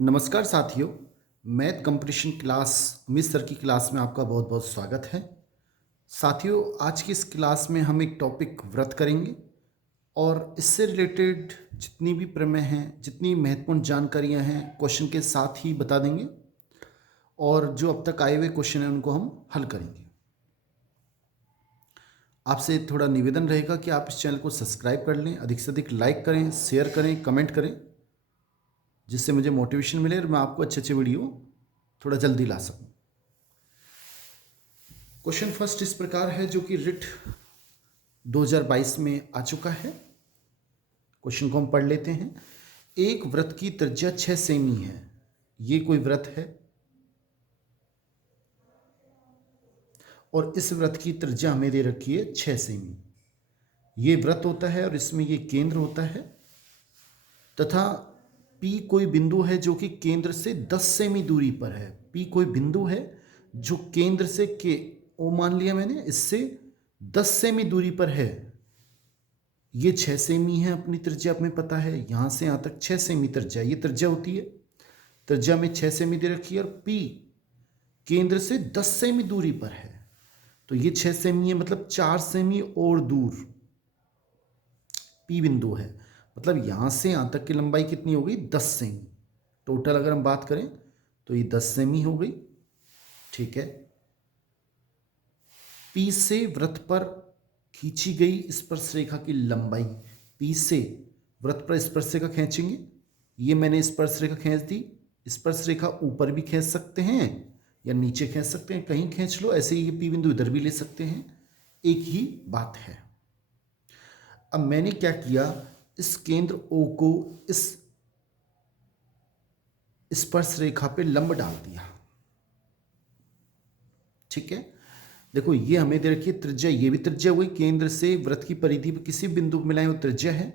नमस्कार साथियों। Math competition class Amit sir की क्लास में आपका बहुत बहुत स्वागत है। साथियों, आज की इस क्लास में हम एक टॉपिक व्रत करेंगे और इससे रिलेटेड जितनी भी प्रमेय हैं, जितनी महत्वपूर्ण जानकारियां हैं, क्वेश्चन के साथ ही बता देंगे और जो अब तक आए हुए क्वेश्चन हैं उनको हम हल करेंगे। आपसे थोड़ा निवेदन रहेगा कि आप इस चैनल को सब्सक्राइब कर लें, अधिक से अधिक लाइक करें, शेयर करें, कमेंट करें, जिससे मुझे मोटिवेशन मिले और मैं आपको अच्छे अच्छे वीडियो थोड़ा जल्दी ला सकूं। क्वेश्चन फर्स्ट इस प्रकार है, जो कि रिट 2022 में आ चुका है। क्वेश्चन को हम पढ़ लेते हैं। एक वृत्त की त्रिज्या 6 सेमी है। ये कोई वृत्त है और इस वृत्त की त्रिज्या हमें दे रखी है 6 सेमी। ये वृत्त होता है और इसमें ये केंद्र होता है तथा P कोई बिंदु है जो कि केंद्र से 10 सेमी दूरी पर है। P कोई बिंदु है जो केंद्र से ओ मान लिया मैंने, इससे 10 सेमी दूरी पर है। ये 6 सेमी है, अपनी त्रिज्या हमें पता है, यहां से यहां तक 6 सेमी त्रिज्या, ये त्रिज्या होती है। त्रिज्या में 6 सेमी दे रखी है और P केंद्र से 10 सेमी दूरी पर है, तो ये 6 सेमी है, मतलब 4 सेमी और दूर P बिंदु है। मतलब यहां से यहां तक की लंबाई कितनी हो गई? 10 सेमी। टोटल अगर हम बात करें तो ये 10 सेमी हो गई। ठीक है। P से वृत्त पर खींची गई स्पर्श रेखा की लंबाई, P से वृत्त पर स्पर्श रेखा खींचेंगे। ये मैंने स्पर्श रेखा खींच दी। स्पर्श रेखा ऊपर भी खींच सकते हैं या नीचे खींच सकते हैं, कहीं खींच लो। ऐसे ही ये P बिंदु इधर भी ले सकते हैं, एक ही बात है। अब मैंने क्या किया, इस केंद्र O को इस स्पर्श रेखा पे लंब डाल दिया। ठीक है। देखो, ये हमें दे रखी है त्रिज्या, ये भी त्रिज्या हुई, केंद्र से वृत्त की परिधि पर किसी बिंदु पर मिलाएं वो त्रिज्या है,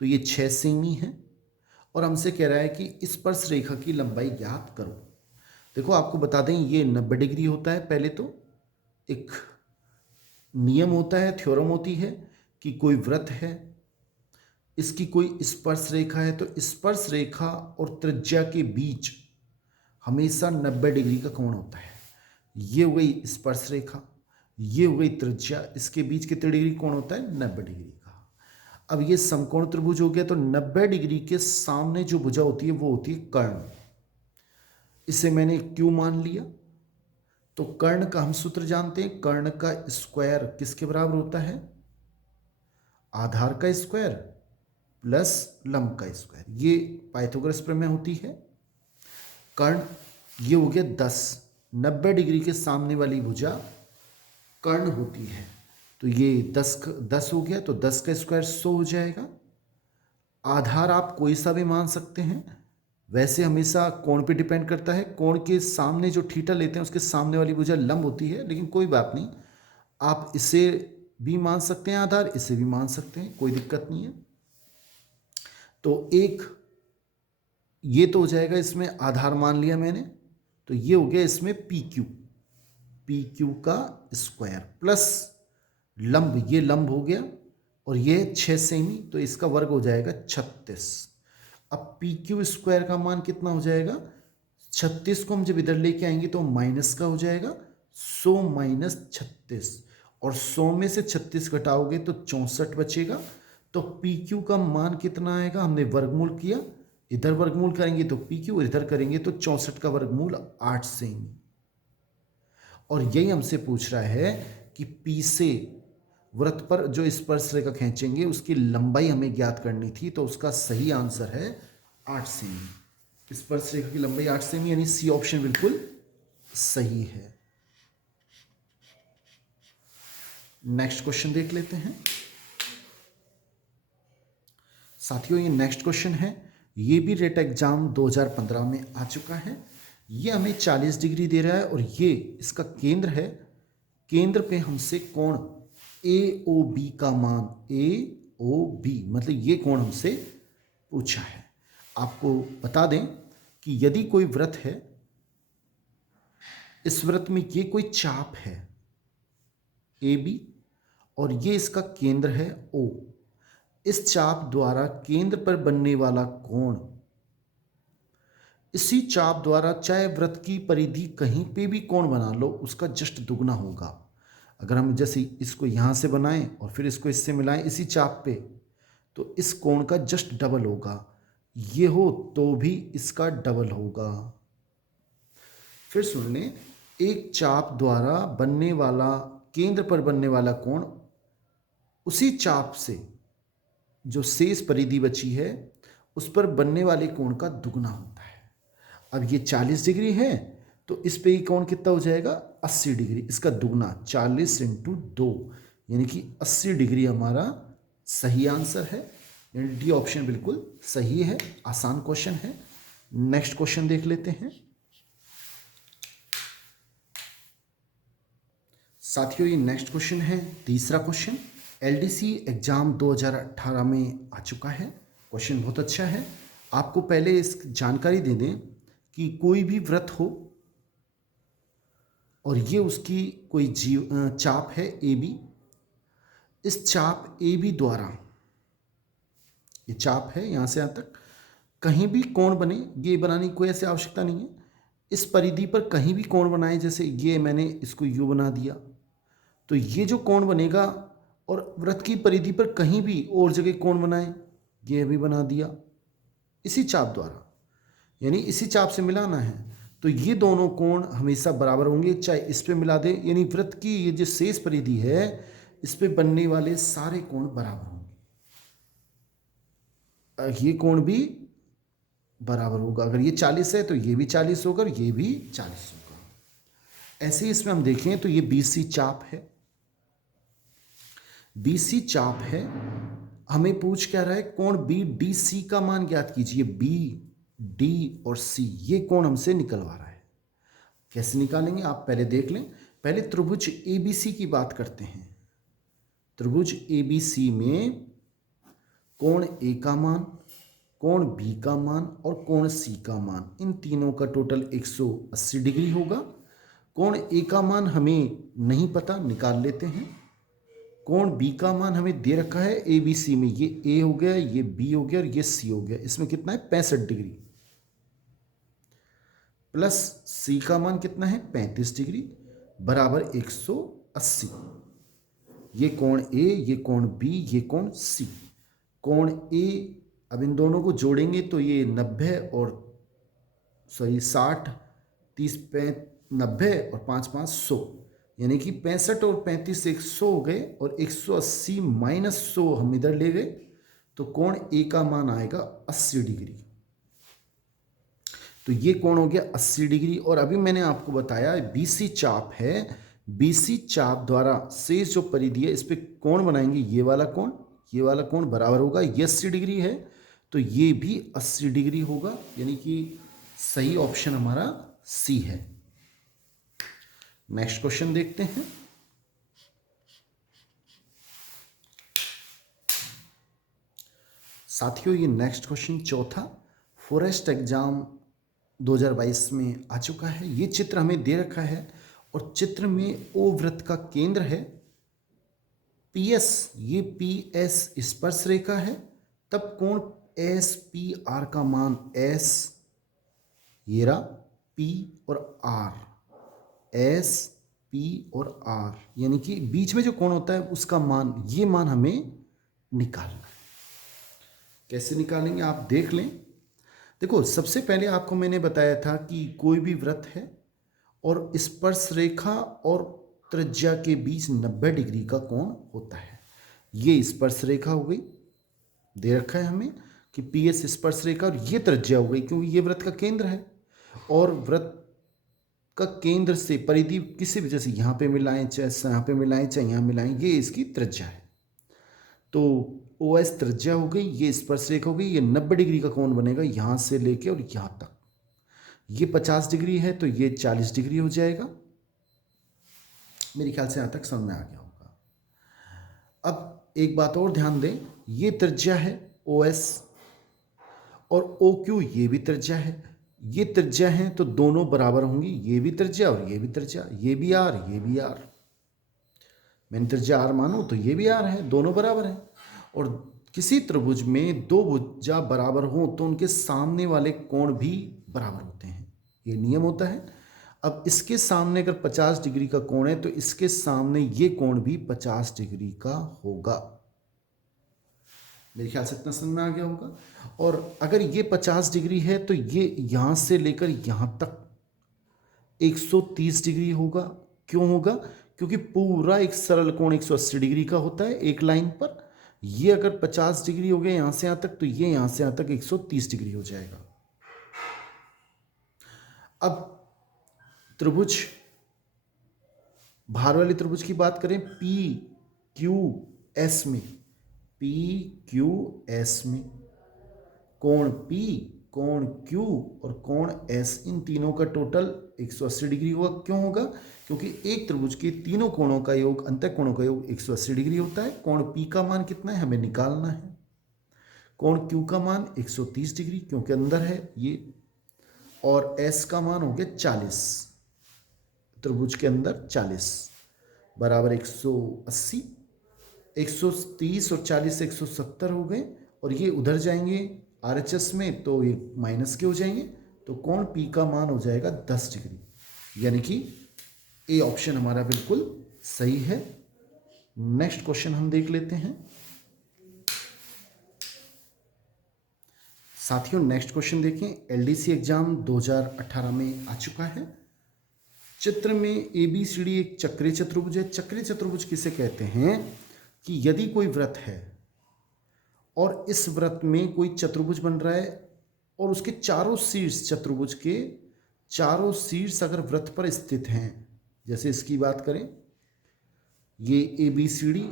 तो ये 6 सेमी है। और हमसे कह रहा है कि स्पर्श रेखा की लंबाई ज्ञात करो। देखो, आपको बता दें, ये 90 डिग्री होता है। पहले तो एक नियम होता है, थ्योरम होती है कि कोई वृत्त है, इसकी कोई स्पर्श रेखा है, तो स्पर्श रेखा और त्रिज्या के बीच हमेशा 90 डिग्री का कोण होता है। ये हो गई स्पर्श रेखा, ये हो गई त्रिज्या, इसके बीच कितने डिग्री कोण होता है? 90 डिग्री का। अब ये समकोण त्रिभुज हो गया, तो 90 डिग्री के सामने जो भुजा होती है वो होती है कर्ण। इसे मैंने Q मान लिया। तो कर्ण का हम सूत्र जानते हैं, कर्ण का स्क्वायर किसके बराबर होता है? आधार का स्क्वायर प्लस लंब का स्क्वायर। ये पाइथागोरस प्रमेय होती है। कर्ण ये हो गया 10, 90 डिग्री के सामने वाली भुजा कर्ण होती है, तो ये 10 हो गया, तो 10 का स्क्वायर 100 हो जाएगा। आधार आप कोई सा भी मान सकते हैं, वैसे हमेशा कोण पे डिपेंड करता है। कोण के सामने जो थीटा लेते हैं उसके सामने वाली भुजा लंब होती है, लेकिन कोई बात नहीं, आप इसे भी मान सकते हैं आधार, इसे भी मान सकते हैं, कोई दिक्कत नहीं है। तो एक ये तो हो जाएगा, इसमें आधार मान लिया मैंने, तो ये हो गया इसमें पी क्यू का स्क्वायर प्लस लंब, ये लंब हो गया, और ये 6 सेमी, तो इसका वर्ग हो जाएगा 36। अब पी क्यू स्क्वायर का मान कितना हो जाएगा? 36 को हम जब इधर लेके आएंगे तो माइनस का हो जाएगा, 100 माइनस 36, और 100 में से 36 घटाओगे तो 64 बचेगा। तो पी क्यू का मान कितना आएगा? हमने वर्गमूल किया, इधर वर्गमूल करेंगे तो पी क्यू, इधर करेंगे तो 64 का वर्गमूल 8 सेमी। और यही हमसे पूछ रहा है कि P से वृत्त पर जो स्पर्श रेखा खींचेंगे उसकी लंबाई हमें ज्ञात करनी थी, तो उसका सही आंसर है 8 सेमी। स्पर्श रेखा की लंबाई 8 सेमी, यानी सी ऑप्शन बिल्कुल सही है। नेक्स्ट क्वेश्चन देख लेते हैं साथियों। ये नेक्स्ट क्वेश्चन है, ये भी रेट एग्जाम 2015 में आ चुका है। ये हमें 40 डिग्री दे रहा है और ये इसका केंद्र है। केंद्र पे हमसे कोण AOB का मान, AOB मतलब ये कोण हमसे पूछा है। आपको बता दें कि यदि कोई वृत्त है, इस वृत्त में ये कोई चाप है AB और ये इसका केंद्र है O। इस चाप द्वारा केंद्र पर बनने वाला कोण इसी चाप द्वारा चाहे वृत्त की परिधि कहीं पे भी कोण बना लो उसका जस्ट दुगना होगा। अगर हम जैसे इसको यहाँ से बनाएं और फिर इसको इससे मिलाएं इसी चाप पे, तो इस कोण का जस्ट डबल होगा। ये हो तो भी इसका डबल होगा। फिर सुन लें, एक चाप द्वारा बनने वाला, केंद्र पर बनने वाला कोण उसी चाप से जो शेष परिधि बची है उस पर बनने वाले कोण का दुगना होता है। अब ये 40 डिग्री है तो इस पे ये कोण कितना हो जाएगा 80 डिग्री, इसका दुगना 40 इंटू 2 यानी कि 80 डिग्री हमारा सही आंसर है। यानी डी ऑप्शन बिल्कुल सही है। आसान क्वेश्चन है। नेक्स्ट क्वेश्चन देख लेते हैं। साथियों ये नेक्स्ट क्वेश्चन है, तीसरा क्वेश्चन एलडीसी एग्जाम 2018 में आ चुका है। क्वेश्चन बहुत अच्छा है। आपको पहले इस जानकारी दे दें कि कोई भी वृत्त हो और ये उसकी कोई चाप है ए बी। इस चाप ए बी द्वारा, ये चाप है यहाँ से यहाँ तक, कहीं भी कोण बने, ये बनाने की कोई ऐसी आवश्यकता नहीं है। इस परिधि पर कहीं भी कोण बनाए, जैसे ये मैंने इसको यू बना दिया, तो ये जो कोण बनेगा, और वृत्त की परिधि पर कहीं भी और जगह कोण बनाए, ये भी बना दिया इसी चाप द्वारा, यानी इसी चाप से मिलाना है। तो ये दोनों कोण हमेशा बराबर होंगे, चाहे इस पे मिला दे, यानी वृत्त की ये जो शेष परिधि है इस पे बनने वाले सारे कोण बराबर होंगे। ये कोण भी बराबर होगा। अगर ये 40 है तो ये भी 40 होगा और ये भी 40 होगा। ऐसे ही इसमें हम देखें तो ये बीसी चाप है। बीसी चाप है, हमें पूछ क्या रहा है, कोण बी डी सी का मान ज्ञात कीजिए। बी डी और सी ये कोण हमसे निकलवा रहा है। कैसे निकालेंगे आप पहले देख लें। पहले त्रिभुज एबीसी की बात करते हैं। त्रिभुज एबीसी में कोण ए का मान, कोण बी का मान और कोण सी का मान, इन तीनों का टोटल 180 डिग्री होगा। कोण ए का मान हमें नहीं पता, निकाल लेते हैं। कोण बी का मान हमें दे रखा है ए बी सी में, ये ए हो गया, ये बी हो गया और ये सी हो गया। इसमें कितना है 65 डिग्री, प्लस सी का मान कितना है 35 डिग्री, बराबर 180। ये कोण ए, ये कोण बी, ये कोण सी। कोण ए, अब इन दोनों को जोड़ेंगे तो ये 90 और 60, 30 90 और 5 5 100, यानी कि 65 और 35 100 हो गए और 180 माइनस 100 हम इधर ले गए, तो कोण ए का मान आएगा 80 डिग्री। तो ये कोण हो गया 80 डिग्री। और अभी मैंने आपको बताया बीसी चाप है, बीसी चाप द्वारा शेष जो परिधि है इस पे कोण बनाएंगे, ये वाला कोण, ये वाला कोण बराबर होगा, ये 80 डिग्री है तो ये भी 80 डिग्री होगा, यानी कि सही ऑप्शन हमारा सी है। नेक्स्ट क्वेश्चन देखते हैं। साथियों ये नेक्स्ट क्वेश्चन चौथा फॉरेस्ट एग्जाम 2022 में आ चुका है। ये चित्र हमें दे रखा है और चित्र में ओ वृत्त का केंद्र है पीएस, ये पीएस स्पर्श रेखा है, तब कोण एस पी आर का मान एस, ये रहा पी और आर, एस पी और आर, यानी कि बीच में जो कोण होता है उसका मान, ये मान हमें निकालना है। कैसे निकालेंगे आप देख लें। देखो सबसे पहले आपको मैंने बताया था कि कोई भी वृत्त है और स्पर्श रेखा और त्रिज्या के बीच 90 डिग्री का कोण होता है। ये स्पर्श रेखा हो गई, दे रखा है हमें कि पीएस स्पर्श रेखा, और ये त्रिज्या हो गई क्योंकि ये वृत्त का केंद्र है। और वृत्त का केंद्र से परिधि किसी भी, जैसे यहाँ पे मिलाएं, चाहे यहाँ पे मिलाएं, चाहे यहाँ मिलाएं, ये इसकी त्रिज्या है। तो ओ एस त्रिज्या हो गई, ये स्पर्श रेखा हो गई, ये 90 डिग्री का कोण बनेगा यहाँ से लेके और यहाँ तक। ये 50 डिग्री है तो ये 40 डिग्री हो जाएगा। मेरे ख्याल से यहाँ तक समझ में आ गया होगा। अब एक बात और ध्यान दें, ये त्रिज्या है ओ एस और ओ क्यू, ये भी त्रिज्या है। ये त्रिज्या है तो दोनों बराबर होंगी, ये भी त्रिज्या और ये भी त्रिज्या, ये भी आर, ये भी आर। मैंने त्रिज्या आर मानूं तो ये भी आर है, दोनों बराबर हैं। और किसी त्रिभुज में दो भुजा बराबर हो तो उनके सामने वाले कोण भी बराबर होते हैं, ये नियम होता है। अब इसके सामने अगर 50 डिग्री का कोण है तो इसके सामने ये कोण भी 50 डिग्री का होगा। मेरे ख्याल से इतना समझ में आ गया होगा। और अगर ये 50 डिग्री है तो ये यहां से लेकर यहां तक 130 डिग्री होगा। क्यों होगा? क्योंकि पूरा एक सरल कोण 180 डिग्री का होता है एक लाइन पर। ये अगर 50 डिग्री हो गया यहां से यहां तक, तो ये यहां से यहां तक 130 डिग्री हो जाएगा। अब त्रिभुज, भार वाले त्रिभुज की बात करें, पी क्यू एस में, पी क्यू एस में कोण P, कोण Q और कोण S, इन तीनों का टोटल 180 डिग्री होगा। क्यों होगा? क्योंकि एक त्रिभुज के तीनों कोणों का योग, अंतः कोणों का योग 180 डिग्री होता है। कोण P का मान कितना है हमें निकालना है। कोण Q का मान 130 डिग्री क्योंकि अंदर है ये, और S का मान हो गया 40, त्रिभुज के अंदर 40 बराबर 180। 130 और 40 से 170 हो गए, और ये उधर जाएंगे RHS में तो ये माइनस के हो जाएंगे, तो कोण P का मान हो जाएगा 10 डिग्री, यानी कि ए ऑप्शन हमारा बिल्कुल सही है। नेक्स्ट क्वेश्चन हम देख लेते हैं साथियों। नेक्स्ट क्वेश्चन देखें, LDC एग्जाम 2018 में आ चुका है। चित्र में ABCD एक चक्रीय चतुर्भुज है। चक्रीय चतुर्भुज किसे कहते हैं? कि यदि कोई व्रत है और इस व्रत में कोई चतुर्भुज बन रहा है और उसके चारों शीर्ष, चतुर्भुज के चारों शीर्ष अगर वृत्त पर स्थित हैं, जैसे इसकी बात करें, ये ABCD,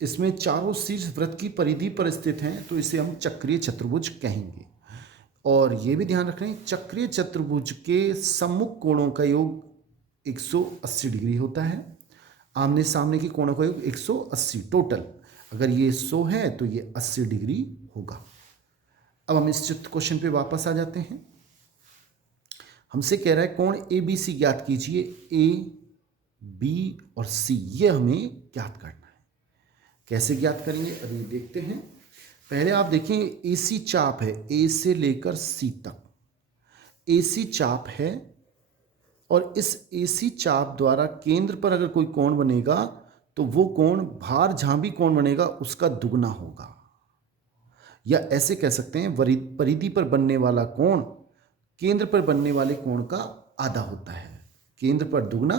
इसमें चारों शीर्ष वृत्त की परिधि पर स्थित हैं, तो इसे हम चक्रीय चतुर्भुज कहेंगे। और ये भी ध्यान रखें, चक्रीय चतुर्भुज के सम्मुख कोणों का योग 180 डिग्री होता है। आमने सामने के कोणों का योग 180 टोटल। अगर ये 100 है तो ये 80 डिग्री होगा। अब हम इस चित्र क्वेश्चन पे वापस आ जाते हैं। हमसे कह रहा है कोण ABC ज्ञात कीजिए। A, B और C ये हमें ज्ञात करना है। कैसे ज्ञात करेंगे अभी देखते हैं। पहले आप देखें, AC चाप है, A से लेकर C तक AC चाप है, और इस AC चाप द्वारा केंद्र पर अगर कोई कोण बनेगा तो वो कोण भार जहां भी कोण बनेगा उसका दुगना होगा। या ऐसे कह सकते हैं, परिधि पर बनने वाला कोण केंद्र पर बनने वाले कोण का आधा होता है। केंद्र पर दुगना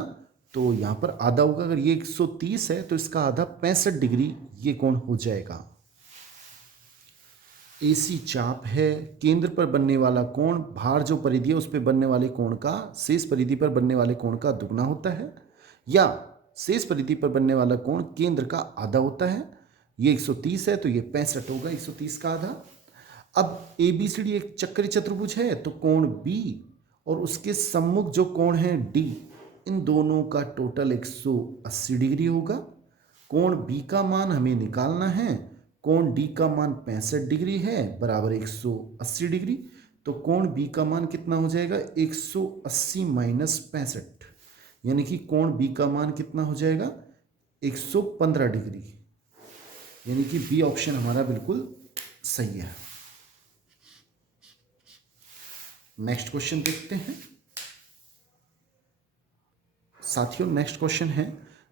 तो यहां पर आधा होगा। अगर ये 130 है तो इसका आधा 65 डिग्री ये कोण हो जाएगा। AC चाप है, केंद्र पर बनने वाला कोण भार जो परिधि है उस पर बनने वाले कोण का शेष परिधि पर बनने वाले कोण का दुगना होता है, या शेष परिधि पर बनने वाला कोण केंद्र का आधा होता है। ये 130 है तो ये 65 होगा, 130 का आधा। अब ABCD एक चक्रीय चतुर्भुज है, तो कोण B और उसके सम्मुख जो कोण है D, इन दोनों का टोटल 180 डिग्री होगा। कोण B का मान हमें निकालना है। कोण D का मान 65 डिग्री है बराबर 180 डिग्री, तो कोण B का मान कितना हो जाएगा? 180 माइनस 65, यानी कि कोण B का मान कितना हो जाएगा? 115 डिग्री, यानी कि B ऑप्शन हमारा बिल्कुल सही है। नेक्स्ट क्वेश्चन देखते हैं साथियों। नेक्स्ट क्वेश्चन है,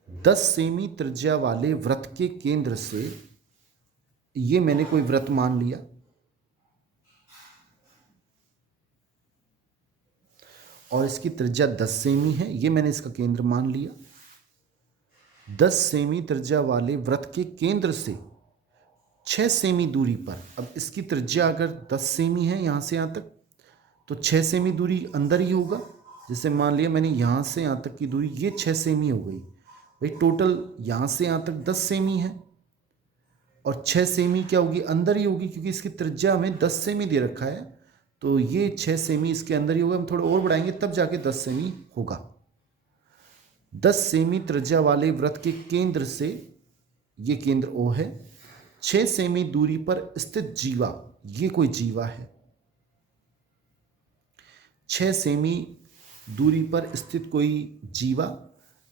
10 सेमी त्रिज्या वाले वृत्त के केंद्र से, ये मैंने कोई वृत्त मान लिया, और इसकी त्रिज्या 10 सेमी है, ये मैंने इसका केंद्र मान लिया। 10 सेमी त्रिज्या वाले वृत्त के केंद्र से 6 सेमी दूरी पर, अब इसकी त्रिज्या अगर 10 सेमी है यहां से यहां तक, तो 6 सेमी दूरी अंदर ही होगा। जैसे मान लिया मैंने यहां से यहां तक की दूरी, ये 6 सेमी हो गई भाई। टोटल यहां से यहां तक 10 सेमी है, और 6 सेमी क्या होगी? अंदर ही होगी, क्योंकि इसकी त्रिज्या हमें 10 सेमी दे रखा है, तो ये 6 सेमी इसके अंदर ही होगा। हम थोड़ा और बढ़ाएंगे तब जाके 10 सेमी होगा। 10 सेमी त्रिज्या वाले वृत्त के केंद्र से, ये केंद्र O है, 6 सेमी दूरी पर स्थित जीवा, ये कोई जीवा है। 6 सेमी दूरी पर स्थित कोई जीवा,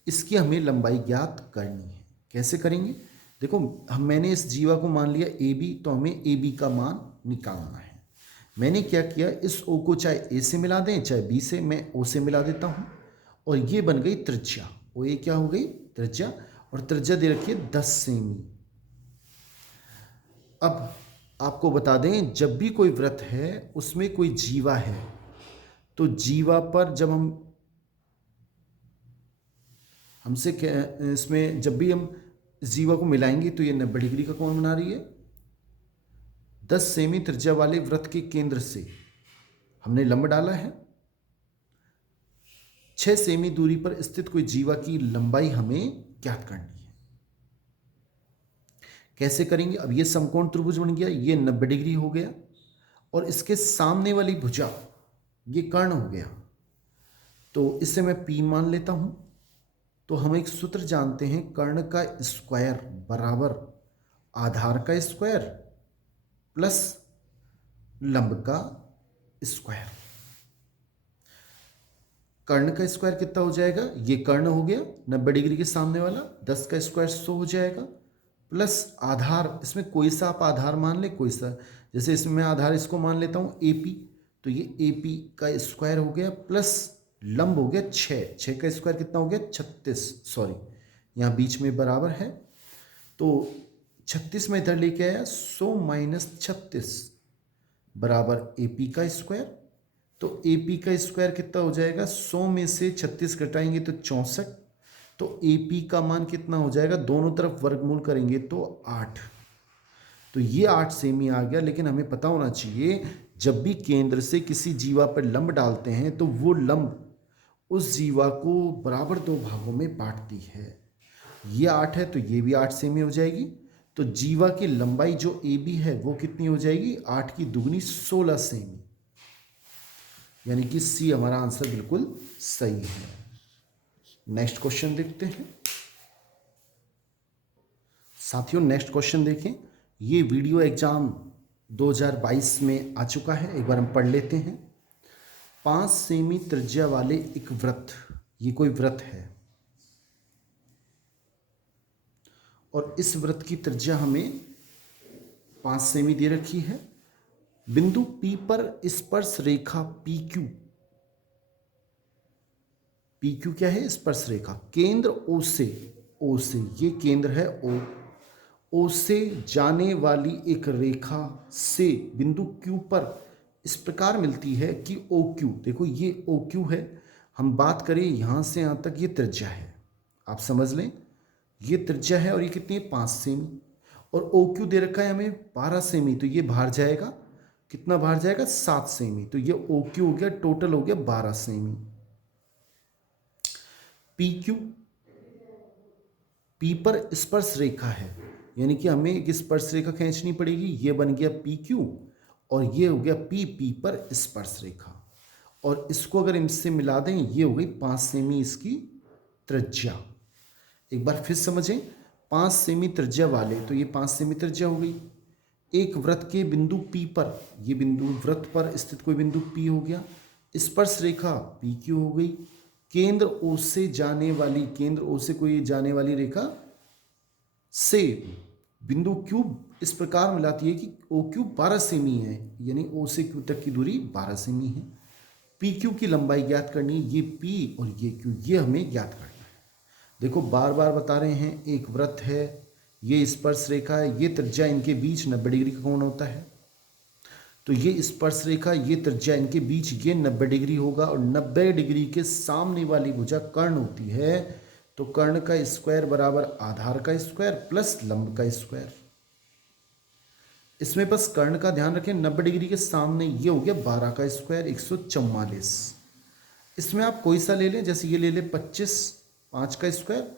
इसकी हमें लंबाई ज्ञात करनी है। कैसे करेंगे? देखो मैंने इस जीवा को मान लिया ए बी, तो हमें ए बी का मान निकालना है। मैंने क्या किया, इस ओ को चाहे ए से मिला दें चाहे बी से, मैं ओ से मिला देता हूँ और ये बन गई त्रिज्या। ओ ए क्या हो गई, त्रिज्या, और त्रिज्या दे रखी है 10 सेमी। अब आपको बता दें, जब भी कोई व्रत है उसमें कोई जीवा है, तो जीवा पर जब हमसे इसमें जब भी हम इस जीवा को मिलाएंगे तो ये 90 डिग्री का कोण बना रही है। 10 सेमी त्रिज्या वाले वृत्त के केंद्र से हमने लंब डाला है। 6 सेमी दूरी पर स्थित कोई जीवा की लंबाई हमें ज्ञात करनी है। कैसे करेंगे, अब ये समकोण त्रिभुज बन गया, ये 90 डिग्री हो गया, और इसके सामने वाली भुजा ये कर्ण हो गया, तो इसे मैं P मान लेता हूं। तो हम एक सूत्र जानते हैं, कर्ण का स्क्वायर बराबर आधार का स्क्वायर प्लस लंब का स्क्वायर। कर्ण का स्क्वायर कितना हो जाएगा, ये कर्ण हो गया 90 डिग्री के सामने वाला, 10 का स्क्वायर 100 हो जाएगा, प्लस आधार, इसमें कोई सा आप आधार मान ले, कोई सा, जैसे इसमें मैं आधार इसको मान लेता हूँ AP, तो ये AP का स्क्वायर हो गया, प्लस लंब हो गया 6 का स्क्वायर कितना हो गया 36, सॉरी यहाँ बीच में बराबर है, तो 36 में इधर लेके आया, 100 माइनस 36 बराबर AP का स्क्वायर। तो AP का स्क्वायर कितना हो जाएगा, 100 में से 36 घटाएंगे तो 64, तो AP का मान कितना हो जाएगा, दोनों तरफ वर्गमूल करेंगे तो 8। तो ये 8 सेमी आ गया। लेकिन हमें पता होना चाहिए, जब भी केंद्र से किसी जीवा पर लंब डालते हैं तो वो लंब उस जीवा को बराबर 2 भागों में बांटती है। ये 8 है तो ये भी 8 सेमी हो जाएगी। तो जीवा की लंबाई जो AB है वो कितनी हो जाएगी, 8 की दुगनी 16 सेमी, यानी कि C हमारा आंसर बिल्कुल सही है। नेक्स्ट क्वेश्चन देखते हैं साथियों। नेक्स्ट क्वेश्चन देखें, ये वीडियो एग्जाम 2022 में आ चुका है, एक बार हम पढ़ लेते हैं। 5 सेमी त्रिज्या वाले एक वृत्त, ये कोई वृत्त है और इस वृत्त की त्रिज्या हमें 5 सेमी दे रखी है। बिंदु P पर स्पर्श रेखा PQ, PQ क्या है, स्पर्श रेखा, केंद्र O से ये केंद्र है O से जाने वाली एक रेखा से बिंदु Q पर इस प्रकार मिलती है कि OQ, देखो ये OQ है, हम बात करें यहां से यहां तक, ये त्रिज्या है, आप समझ लें ये त्रिज्या है, और ये कितनी है 5 सेमी, और OQ दे रखा है हमें 12 सेमी, तो ये बाहर जाएगा, कितना बाहर जाएगा 7 सेमी, तो ये OQ हो गया, टोटल हो गया 12 सेमी। PQ, P पर स्पर्श रेखा है, यानी कि हमें एक स्पर्श रेखा खींचनी पड़ेगी, ये बन गया PQ, और ये हो गया P पर स्पर्श रेखा, और इसको अगर इनसे मिला दें ये हो गई 5 सेमी इसकी त्रिज्या। एक बार फिर समझें, 5 सेमी त्रिज्या वाले, तो ये 5 सेमी त्रिज्या हो गई। एक वृत्त के बिंदु P पर, ये बिंदु वृत्त पर स्थित कोई बिंदु P हो गया, स्पर्श रेखा PQ हो गई, केंद्र O से जाने वाली, केंद्र O से कोई जाने वाली रेखा से बिंदु Q इस प्रकार मिलाती है कि OQ 12 सेमी है, यानी O से Q तक की दूरी 12 सेमी है। PQ की लंबाई ज्ञात करनी है, ये P और ये Q, ये हमें ज्ञात करना है। देखो बार बार बता रहे हैं, एक वृत्त है, ये स्पर्श रेखा है, ये त्रिज्या इनके बीच 90 डिग्री का कोण होता है, तो ये स्पर्श रेखा, ये त्रिज्या इनके बीच, ये 90 डिग्री होगा, और 90 डिग्री के सामने वाली भुजा कर्ण होती है, तो कर्ण का स्क्वायर बराबर आधार का स्क्वायर प्लस लंब का स्क्वायर। इसमें बस कर्ण का ध्यान रखें, 90 डिग्री के सामने ये हो गया 12 का स्क्वायर 144। इसमें आप कोई सा ले लें, जैसे ये ले लें 25, 5 का स्क्वायर,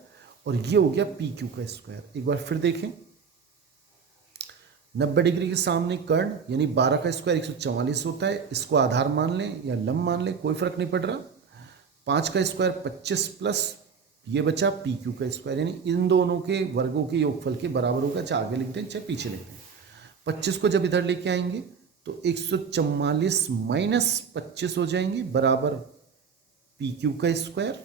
और ये हो गया PQ का स्क्वायर। एक बार फिर देखें, 90 डिग्री के सामने कर्ण यानी 12 का स्क्वायर 144 होता है, इसको आधार मान लें या लंब मान लें, कोई फर्क नहीं पड़ रहा। 5 का स्क्वायर 25 प्लस ये बचा PQ का स्क्वायर, यानी इन दोनों के वर्गों के योगफल के बराबर होगा, चाहे आगे लिखते हैं चाहे पीछे लिखते हैं। 25 को जब इधर लेके आएंगे तो 144 माइनस 25 हो जाएंगे, बराबर PQ का स्क्वायर,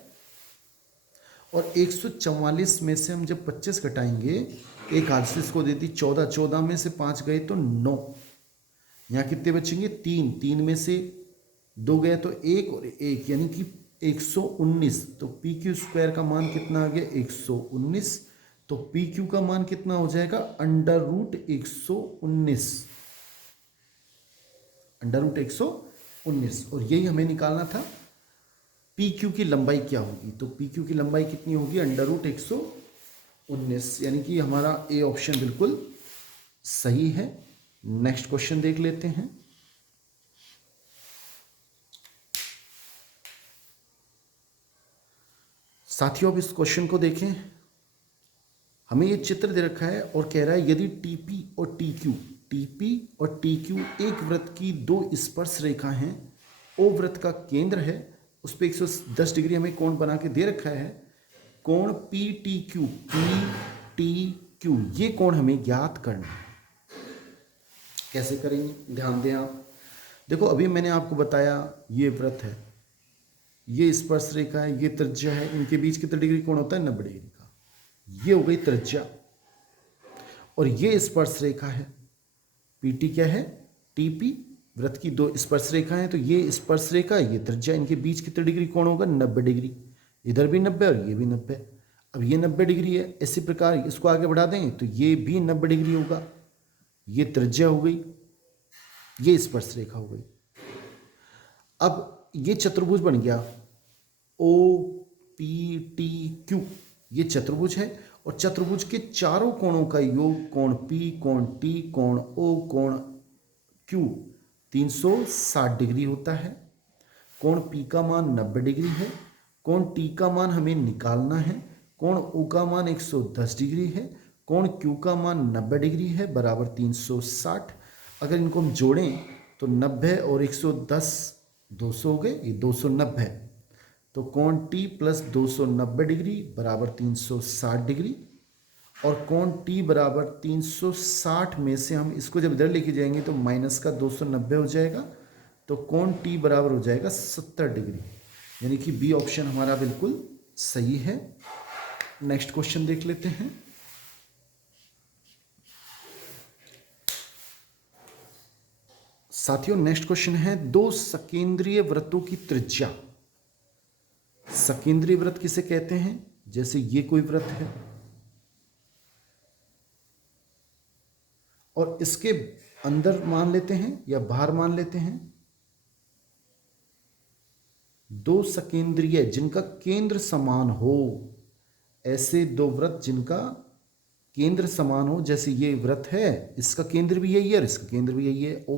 और 144 में से हम जब 25 घटाएंगे एक हाथ से इसको दे दी 14, 14 में से 5 गए तो 9, यहाँ कितने बचेंगे 3, 3 में से 2 गए तो 1 और 1 यानी कि 119। तो पी क्यू स्क्वायर का मान कितना आ गया 119। तो पी क्यू का मान कितना हो जाएगा अंडर रूट 119, अंडर रूट 119। और यही हमें निकालना था पी क्यू की लंबाई क्या होगी। तो पी क्यू की लंबाई कितनी होगी अंडर रूट 119, यानी कि हमारा ए ऑप्शन बिल्कुल सही है। नेक्स्ट क्वेश्चन देख लेते हैं। साथियों अब इस क्वेश्चन को देखें। हमें ये चित्र दे रखा है और कह रहा है यदि टीपी और टीक्यू, टीपी और टीक्यू एक वृत्त की दो स्पर्श रेखा हैं, ओ वृत्त का केंद्र है, उस पर 110 डिग्री हमें कोण बना के दे रखा है। कोण पी टी क्यू, ये कोण हमें ज्ञात करना है। कैसे करेंगे ध्यान दें आप। देखो अभी मैंने आपको बताया ये वृत्त है, ये स्पर्श रेखा है, ये त्रिज्या है, इनके बीच कितने डिग्री कोण होता है 90 डिग्री का। ये हो गई त्रिज्या और ये स्पर्श रेखा है। पीटी क्या है टीपी, वृत्त की दो स्पर्श रेखा है, तो ये स्पर्श रेखा ये त्रिज्या, इनके बीच कितने डिग्री कोण होगा 90 डिग्री। इधर भी 90 और ये भी 90। अब ये 90 डिग्री है, इसी प्रकार इसको आगे बढ़ा दें तो ये भी 90 डिग्री होगा। ये त्रिज्या हो गई, ये स्पर्श रेखा हो गई। अब ये चतुर्भुज बन गया ओ पी टी क्यू, ये चतुर्भुज है और चतुर्भुज के चारों कोणों का योग कोण पी, कोण टी, कोण ओ, कोण क्यू 360 डिग्री होता है। कोण पी का मान 90 डिग्री है, कोण टी का मान हमें निकालना है, कोण ओ का मान 110 डिग्री है, कोण क्यू का मान 90 डिग्री है बराबर 360। अगर इनको हम जोड़ें तो 90 और 110 200 हो गए, ये 290। तो कोण टी प्लस 290 डिग्री बराबर 360 डिग्री, और कोण टी बराबर 360 में से हम इसको जब इधर लेके जाएंगे तो माइनस का 290 हो जाएगा, तो कोण टी बराबर हो जाएगा 70 डिग्री, यानी कि बी ऑप्शन हमारा बिल्कुल सही है। नेक्स्ट क्वेश्चन देख लेते हैं। साथियों नेक्स्ट क्वेश्चन है दो सकेंद्रीय वृत्तों की त्रिज्या। सकेंद्रीय वृत्त किसे कहते हैं, जैसे ये कोई वृत्त है और इसके अंदर मान लेते हैं या बाहर मान लेते हैं। दो सकेंद्रीय जिनका केंद्र समान हो, ऐसे दो वृत्त जिनका केंद्र समान हो, जैसे ये वृत्त है इसका केंद्र भी यही है और इसका केंद्र भी यही है ओ।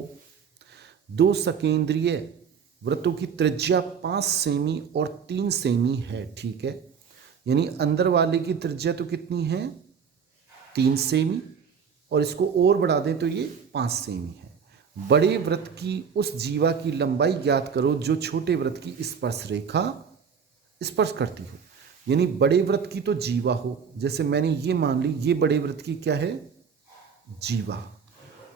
दो सकेंद्रीय वृत्तों की त्रिज्या 5 सेमी और 3 सेमी है, ठीक है। यानी अंदर वाले की त्रिज्या तो कितनी है 3 सेमी और इसको और बढ़ा दें तो ये 5 सेमी है। बड़े वृत्त की उस जीवा की लंबाई ज्ञात करो जो छोटे वृत्त की स्पर्श रेखा स्पर्श करती हो। यानी बड़े वृत्त की तो जीवा हो, जैसे मैंने ये मान ली ये बड़े वृत्त की क्या है जीवा,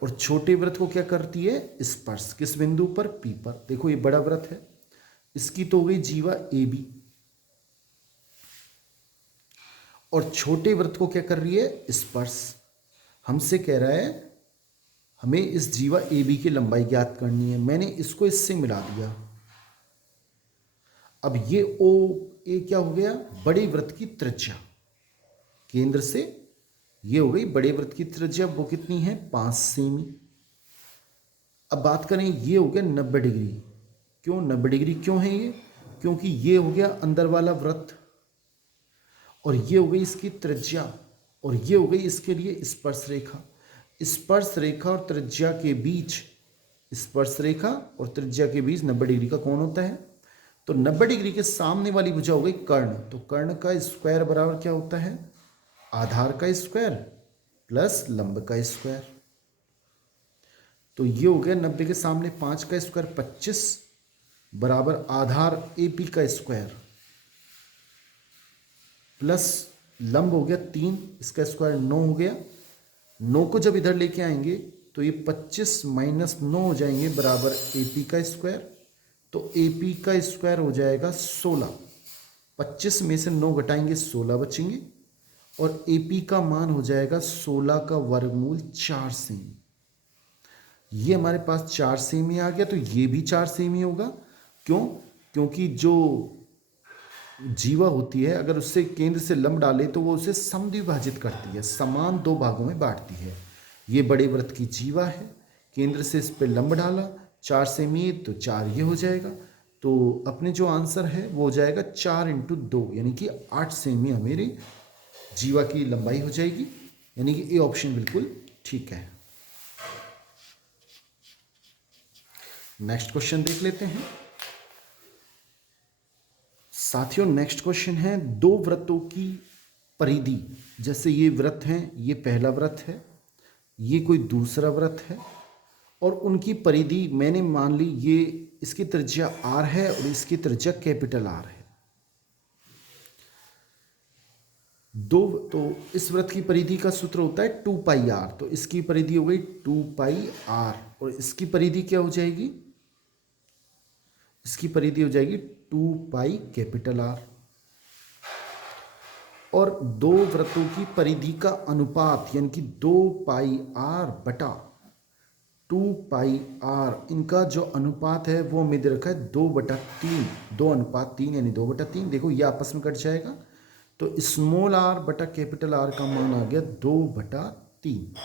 और छोटे वृत्त को क्या करती है स्पर्श, किस बिंदु पर पी पर। देखो ये बड़ा वृत्त है, इसकी तो हो गई जीवा ए बी, और छोटे वृत्त को क्या कर रही है स्पर्श। हमसे कह रहा है हमें इस जीवा ए बी की लंबाई ज्ञात करनी है, मैंने इसको इससे मिला दिया। अब ये ओ ए क्या हो गया बड़े वृत्त की त्रिज्या, केंद्र से ये हो गई बड़े वृत्त की त्रिज्या, वो कितनी है 5 सेमी। अब बात करें ये हो गया 90 डिग्री। क्यों 90 डिग्री क्यों है ये, क्योंकि ये हो गया अंदर वाला वृत्त और ये हो गई इसकी त्रिज्या और ये हो गई इसके लिए स्पर्श रेखा। स्पर्श रेखा और त्रिज्या के बीच, स्पर्श रेखा और त्रिज्या के बीच 90 डिग्री का कोण होता है। तो 90 डिग्री के सामने वाली भुजा हो गई कर्ण, तो कर्ण का स्क्वायर बराबर क्या होता है आधार का स्क्वायर प्लस लंब का स्क्वायर। तो ये हो गया 90 के सामने 5 का स्क्वायर 25 बराबर आधार AP का स्क्वायर प्लस लंब हो गया 3, इसका स्क्वायर 9 हो गया। 9 को जब इधर लेके आएंगे तो ये 25 माइनस 9 हो जाएंगे बराबर AP का स्क्वायर, तो AP का स्क्वायर हो जाएगा 16। 25 में से 9 घटाएंगे 16 बचेंगे और AP का मान हो जाएगा 16 का वर्गमूल 4 सेमी। ये हमारे पास 4 सेमी आ गया, तो ये भी 4 सेमी होगा। क्यों? क्योंकि जो जीवा होती है अगर उससे केंद्र से लंब डाले तो वो उसे समद्विभाजित करती है, समान दो भागों में बांटती है। ये बड़े वृत्त की जीवा है, केंद्र से इस पे लंब डाला 4 सेमी, तो 4 ये हो जाएगा। तो अपने जो आंसर है वो हो जाएगा 4 × 2 यानी कि 8 सेमी हमारी जीवा की लंबाई हो जाएगी, यानी कि ये ऑप्शन बिल्कुल ठीक है। नेक्स्ट क्वेश्चन देख लेते हैं साथियों। नेक्स्ट क्वेश्चन है, दो वृत्तों की परिधि, जैसे ये वृत्त हैं, ये पहला वृत्त है, ये कोई दूसरा वृत्त है, और उनकी परिधि मैंने मान ली ये इसकी त्रिज्या r है और इसकी त्रिज्या कैपिटल R है। तो इस वृत्त की परिधि का सूत्र होता है 2πr, तो इसकी परिधि हो गई 2πr और इसकी परिधि क्या हो जाएगी? इसकी परिधि हो जाएगी 2πR। और दो वृत्तों की परिधि का अनुपात यानी कि 2πr बटा 2πr, इनका जो अनुपात है वो हमें दे रखा है 2/3, 2:3 यानी 2/3। देखो ये आपस में कट जाएगा, तो स्मॉल r बटा कैपिटल R का मान आ गया 2/3।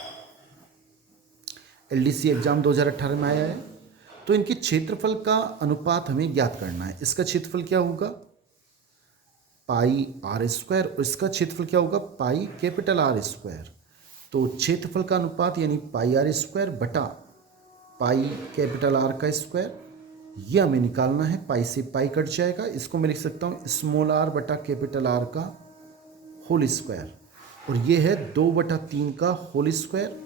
LDC एग्जाम 2018 में आया है। तो इनके क्षेत्रफल का अनुपात हमें ज्ञात करना है। इसका क्षेत्रफल क्या होगा? πr² और इसका क्षेत्रफल क्या होगा? Pi capital R²। तो क्षेत्रफल का अनुपात यानी πr² बटा पाई कैपिटल R का स्क्वायर, यह हमें निकालना है। पाई से पाई कट जाएगा, इसको मैं लिख सकता हूँ स्मॉल r बटा कैपिटल R का होल स्क्वायर, और ये है 2/3 का होल स्क्वायर,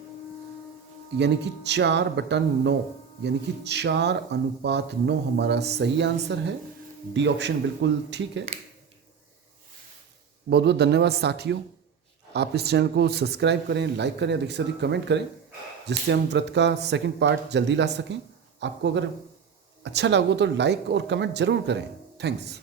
यानी कि 4/9, यानी कि 4:9 हमारा सही आंसर है। डी ऑप्शन बिल्कुल ठीक है। बहुत बहुत धन्यवाद साथियों। आप इस चैनल को सब्सक्राइब करें, लाइक करें, अधिक से अधिक कमेंट करें, जिससे हम व्रत का सेकंड पार्ट जल्दी ला सकें। आपको अगर अच्छा लगा तो लाइक और कमेंट जरूर करें। थैंक्स।